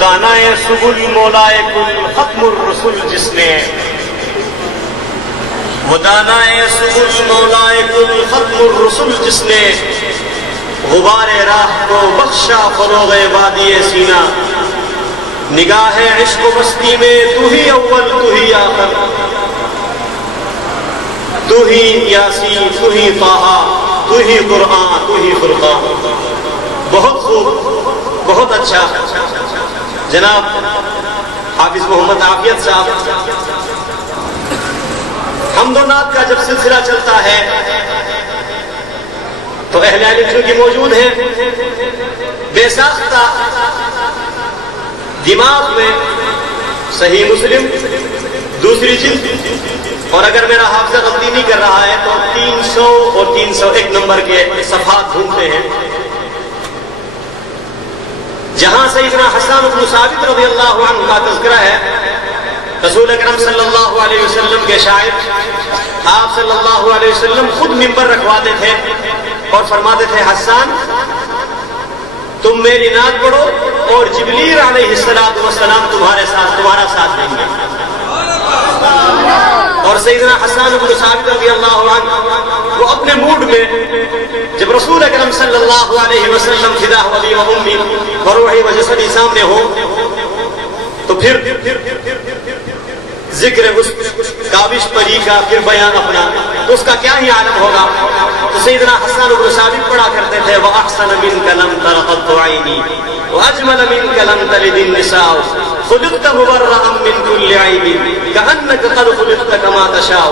دانائے سبل مولائے کل ختم الرسل جس نے، وہ دانائے سبل مولائے کل ختم الرسل جس نے، غبار راہ کو بخشا فروغ وادی سینہ، نگاہ عشق و مستی میں تو ہی اول تو ہی آخر، تو ہی یاسین تو ہی طٰہٰ تو ہی قرآن تو ہی فرقان۔ بہت خوب، بہت اچھا۔ جناب حافظ محمد عافیت صاحب، حمد و نعت کا جب سلسلہ چلتا ہے تو اہل علم چونکہ موجود ہیں، بے ساختہ دماغ میں صحیح مسلم دوسری جلد، اور اگر میرا حافظہ غلطی نہیں کر رہا ہے تو 300 اور 301 نمبر کے صفحات ڈھونڈتے ہیں، جہاں سیدنا حسان بن ثابت رضی اللہ عنہ کا تذکرہ ہے۔ رسول اکرم صلی اللہ علیہ وسلم کے شاعر آپ صلی اللہ علیہ وسلم خود منبر رکھواتے تھے اور فرماتے تھے، حسان تم میری نعت پڑھو اور جبریل علیہ السلام تمہارا ساتھ دیں گے۔ اور سیدنا حسان بن ثابت رضی اللہ عنہ وہ اپنے موڈ میں جب رسول اکرم صلی اللہ علیہ وسلم فدا ابی و امی و روحی و جسدی سامنے ہو تو پھر ذکر اس کاوش پری کا پھر بیان اپنا، تو اس کا کیا ہی عالم ہوگا۔ تو سیدنا حسان بن ثابت پڑھا کرتے تھے، وَأَحْسَنَ مِنْكَ لَمْ تَرَ قَطُّ عَيْنِي وَأَجْمَلَ مِنْكَ لَمْ تَلِدِ النِّسَاءُ خُلِقْتَ مُبَرَّأً مِنْ كُلِّ عَيْبٍ كَأَنَّكَ قَدْ خُلِقْتَ كَمَا تَشَاءُ۔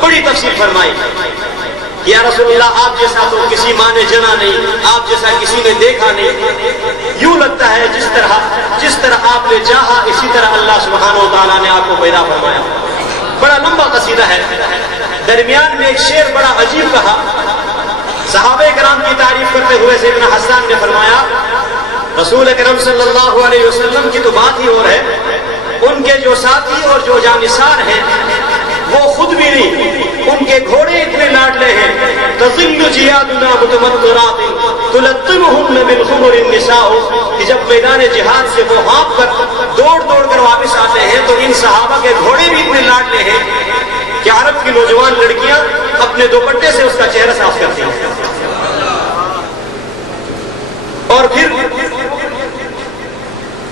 بڑی تفصیل فرمائی کہ یا رسول اللہ آپ جیسا تو کسی ماں نے جنا نہیں، آپ جیسا کسی نے دیکھا نہیں، یوں لگتا ہے جس طرح آپ نے چاہا اسی طرح اللہ سبحانہ و تعالیٰ نے آپ کو پیدا فرمایا۔ بڑا لمبا قصیدہ ہے، درمیان میں ایک شعر بڑا عجیب کہا۔ صحابہ کرام کی تعریف کرتے ہوئے سیدنا حسان نے فرمایا، رسول اکرم صلی اللہ علیہ وسلم کی تو بات ہی اور ہے، ان کے جو ساتھی اور جو جانثار ہیں وہ خود بھی نہیں، ان کے گھوڑے اتنے لاڈلے ہیں، تظل جیادنا متمطرات تلطمہن بالخمر النساء، کہ جب میدان جہاد سے وہ ہانپ کر دوڑ کر واپس آتے ہیں تو ان صحابہ کے گھوڑے بھی اتنے لاڈلے ہیں کہ عرب کی نوجوان لڑکیاں اپنے دوپٹے سے اس کا چہرہ صاف کرتی ہیں۔ اور پھر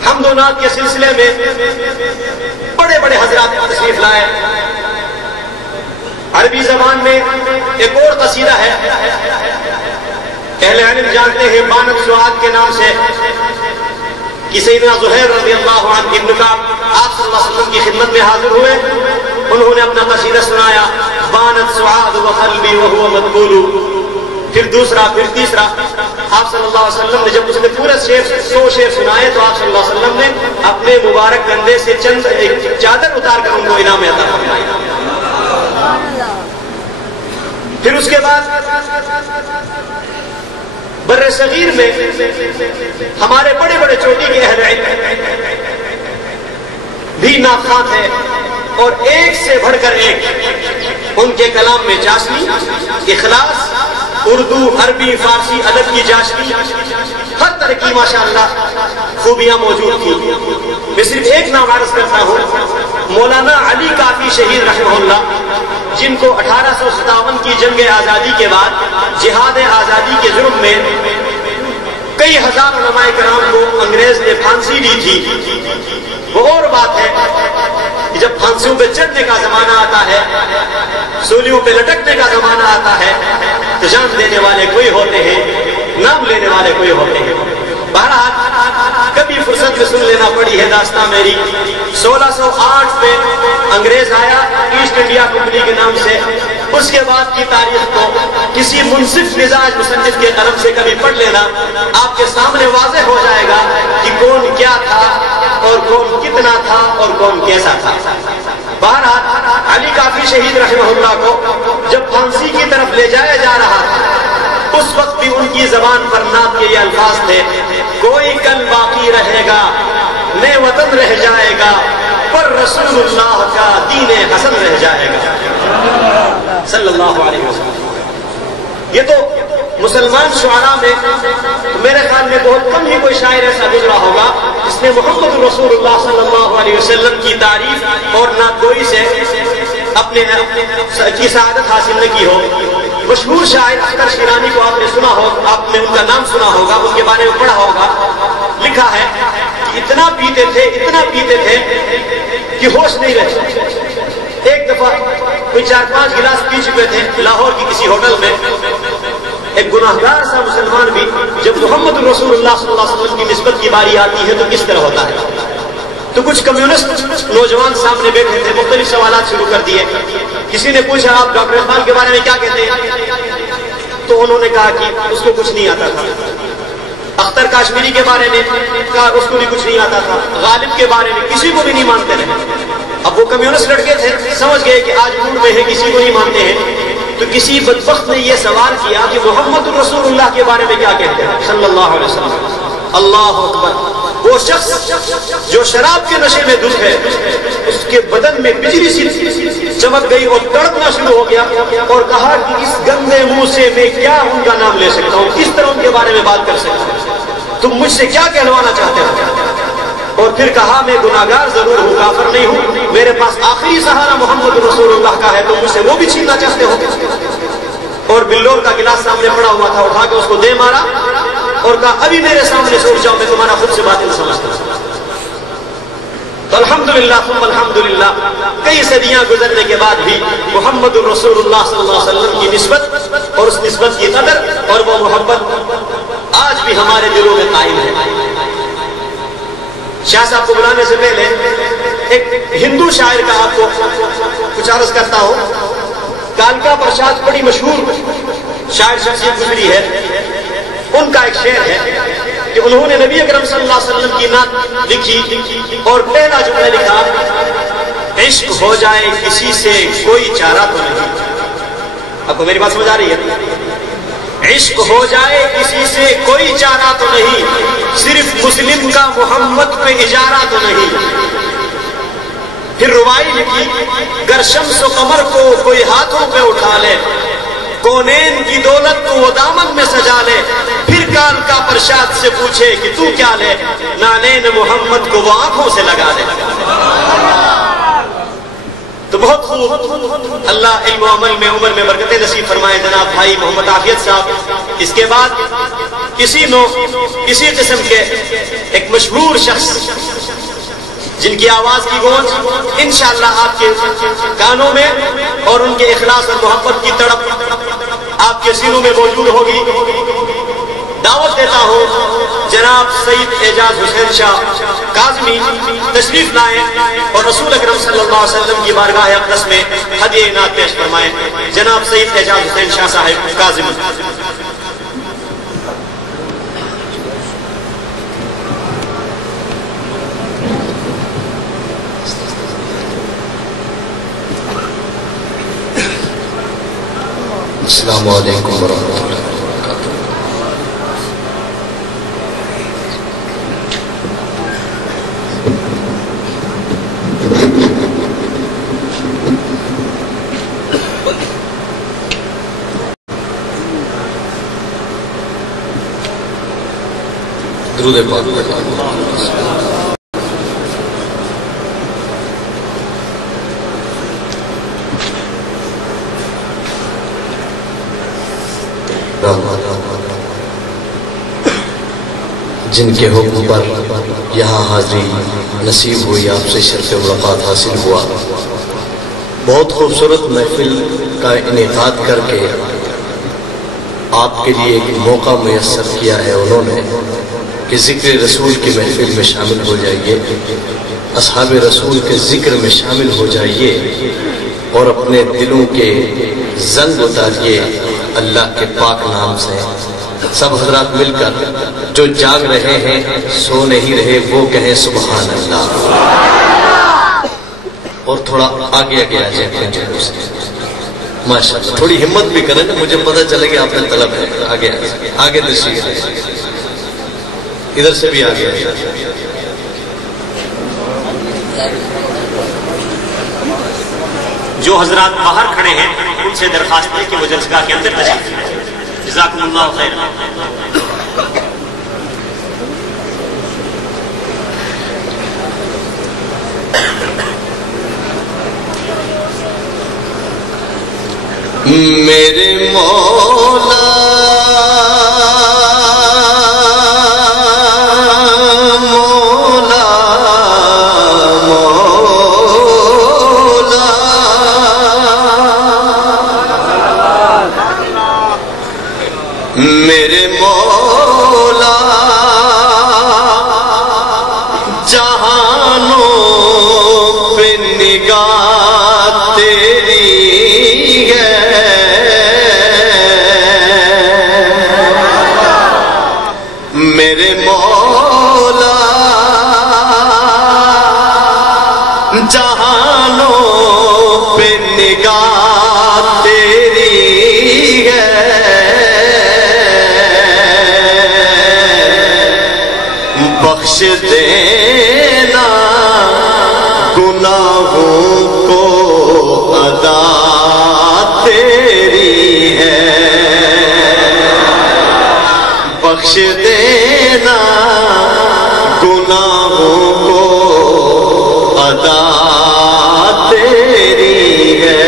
حمد و نعت کے سلسلے میں بڑے بڑے حضرات تشریف لائے۔ عربی زبان میں ایک اور قصیدہ ہے، اہل علم جانتے ہیں بانت سعاد کے نام سے، کہ سیدنا زہیر رضی اللہ عنہ ابن کعب آپ صلی اللہ علیہ وسلم کی خدمت میں حاضر ہوئے، انہوں نے اپنا قصیدہ سنایا، بانت سعاد وقلبی وهو مدبول، پھر دوسرا، پھر تیسرا۔ آپ صلی اللہ علیہ وسلم نے جب اس نے پورے 100 شعر سنائے تو آپ صلی اللہ علیہ وسلم نے اپنے مبارک کندھے سے چند ایک چادر اتار کر ان کو انعام عطا فرمائی۔ پھر اس کے بعد بر صغیر میں ہمارے بڑے بڑے چوٹی کے اہل علم بھی ناخوان ہیں، اور ایک سے بڑھ کر ایک ان کے کلام میں چاشنی، اخلاص، اردو، عربی، فارسی ادب کی چاشنی، ہر طرح کی ماشاءاللہ خوبیاں موجود تھیں۔ میں صرف ایک نام عرض کرتا ہوں، مولانا علی کافی شہید رحمہ اللہ، جن کو 1857 کی جنگ آزادی کے بعد جہاد آزادی کے جرم میں کئی ہزار علماء کرام کو انگریز نے پھانسی دی تھی۔ وہ اور بات ہے کہ جب پھانسیوں پہ چڑھنے کا زمانہ آتا ہے، سولیوں پہ لٹکنے کا زمانہ آتا ہے تو جان دینے والے کوئی ہوتے ہیں، نام لینے والے کوئی ہوتے ہیں۔ بہرحال کبھی فرصت میں سن لینا پڑی ہے داستان میری۔ 1608 میں انگریز آیا ایسٹ انڈیا کمپنی کے نام سے، اس کے بعد کی تاریخ کو کسی منصف مزاج مصنف کے قلم سے کبھی پڑھ لینا، آپ کے سامنے واضح ہو جائے گا کہ کون کیا تھا اور کون کتنا تھا اور کون کیسا تھا۔ بہرحال علی کافی شہید رحمہ اللہ کو جب پھانسی کی طرف لے جایا جا رہا تھا، اس وقت بھی ان کی زبان پر نعت کے یہ الفاظ تھے، کوئی کل باقی رہے گا، نئے وطن رہ جائے گا، پر رسول اللہ کا دین حسن رہ جائے گا، صلی اللہ علیہ وسلم۔ یہ تو مسلمان شعراء میں میرے خیال میں بہت کم ہی کوئی شاعر ایسا گزرا ہوگا جس نے محمد رسول اللہ صلی اللہ علیہ وسلم کی تعریف اور ناگوئی سے اپنے کی سعادت حاصل نہ کی ہو. مشہور شاعر اختر شیرانی کو آپ نے سنا ہو, آپ نے ان کا نام سنا ہوگا, ان کے بارے میں پڑھا ہوگا. لکھا ہے کہ اتنا پیتے تھے کہ ہوش نہیں رہے. ایک دفعہ کوئی 4-5 گلاس پی چکے تھے لاہور کی کسی ہوٹل میں. ایک گناہگار سا مسلمان بھی جب محمد رسول اللہ صلی اللہ علیہ وسلم کی نسبت کی باری آتی ہے تو کس طرح ہوتا ہے. تو کچھ کمیونسٹ نوجوان سامنے بیٹھے تھے, مختلف سوالات شروع کر دیے. کسی نے پوچھا آپ ڈاکٹر اقبال کے بارے میں کیا کہتے ہیں؟ تو انہوں نے کہا کہ اس کو کچھ نہیں آتا تھا. اختر کاشمیری کے بارے میں کہا اس کو بھی کچھ نہیں آتا تھا. غالب کے بارے میں کسی کو بھی نہیں مانتے رہے. اب وہ کمیونسٹ لڑکے تھے, سمجھ گئے کہ آج موڈ میں ہے کسی کو نہیں مانتے ہیں. تو کسی بدبخت نے یہ سوال کیا کہ محمد رسول اللہ کے بارے میں کیا کہتے ہیں صلی اللہ علیہ وسلم. اللہ اکبر. وہ شخص جو شراب کے نشے میں دھت ہے, اس کے بدن میں بجلی سی چمک گئی اور تڑپنا شروع ہو گیا اور کہا کہ اس گندے منہ سے میں کیا ان کا نام لے سکتا ہوں, کس طرح ان کے بارے میں بات کر سکتا ہوں, تم مجھ سے کیا کہلوانا چاہتے ہو. اور پھر کہا میں گناہگار ضرور ہوں, کافر نہیں ہوں, میرے پاس آخری سہارا محمد رسول اللہ کا ہے, تو مجھ سے وہ بھی چھیننا چاہتے ہو. اور بلور کا گلاس سامنے پڑا ہوا تھا, اٹھا کے اس کو دے مارا اور کہا ابھی میرے سامنے سے اٹھ جاؤ, میں تمہارا خود سے بات نہیں سمجھتا. تو الحمدللہ ثم الحمدللہ کئی صدیاں گزرنے کے بعد بھی محمد رسول اللہ صلی اللہ علیہ وسلم کی نسبت اور اس نسبت کی قدر اور وہ محبت آج بھی ہمارے دلوں میں قائم ہے. شاہ صاحب کو بلانے سے پہلے ایک ہندو شاعر کا آپ کو کچھ عرض کرتا ہوں. کالکا پرساد بڑی مشہور شاعر شخصیت گزری ہے. ان کا ایک شعر ہے کہ انہوں نے نبی اکرم صلی اللہ علیہ وسلم کی نعت لکھی اور پہلا جملہ لکھا, عشق ہو جائے کسی سے کوئی چارہ تو نہیں. آپ کو میری بات سمجھ آ رہی ہے؟ عشق ہو جائے کسی سے کوئی چارہ تو نہیں, صرف مسلم کا محمد پہ اجارہ تو نہیں. پھر ربائی لکھی, گر شمس و قمر کو کوئی ہاتھوں پہ اٹھا لے, کونین کی دولت کو وہ دامن میں سجا لے, پھر کال کا پرشاد سے پوچھے کہ تو کیا لے, نالین محمد کو وہ آنکھوں سے لگا لے. تو بہت خوب, اللہ علم و عمل میں عمر میں برکتیں نصیب فرمائے جناب بھائی محمد عافیت صاحب. اس کے بعد کسی قسم کے ایک مشہور شخص جن کی آواز کی گونج انشاءاللہ آپ کے کانوں میں اور ان کے اخلاص اور محبت کی تڑپ آپ کے سینوں میں موجود ہوگی. دعوت دیتا ہوں جناب سید اعجاز حسین شاہ کاظمی تشریف لائیں اور رسول اکرم صلی اللہ علیہ وسلم کی بارگاہ اقدس میں ہدیہ عنایت پیش فرمائیں. جناب سید اعجاز حسین شاہ صاحب کاظمی. السلام علیکم ورحمۃ اللہ وبرکاتہ. درود پاک جن کے حکم پر یہاں حاضری نصیب ہوئی, آپ سے شرف ملاقات حاصل ہوا. بہت خوبصورت محفل کا انعقاد کر کے آپ کے لیے ایک موقع میسر کیا ہے انہوں نے کہ ذکر رسول کی محفل میں شامل ہو جائیے, اصحاب رسول کے ذکر میں شامل ہو جائیے اور اپنے دلوں کے زنگ اتاریے اللہ کے پاک نام سے. سب حضرات مل کر جو جاگ رہے ہیں سو نہیں رہے وہ کہیں سبحان اللہ. اور تھوڑا آگے آ جائے ماشاءاللہ, تھوڑی ہمت بھی کریں, مجھے پتہ چلے کہ آپ کا طلب ہے. آگے تشریف ادھر سے بھی آگے. جو حضرات باہر کھڑے ہیں ان سے درخواست ہے کہ وہ جلسگاہ کے اندر تشریف لائیں. جزاکم اللہ خیر. میرے مولا مولا مولا میرے مولا جہانوں پہ نگاہ تیری میرے مولا جہانوں پہ نگاہ تیری ہے بخش دینا گناہوں کو ادا تیری ہے بخش دینا گناہوں کو ادا تیری ہے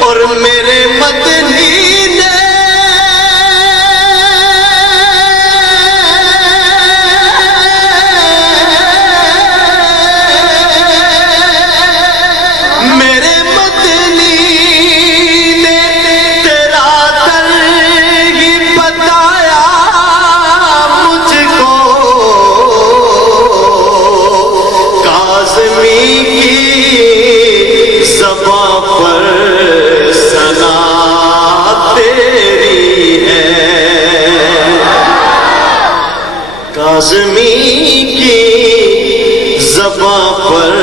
اور میرے مدنی نے میرے مدنی نے تیرا در ہی بتایا مجھ کو کاظمی کی زباں پر ثنا تیری ہے کاظمی کی زباں پر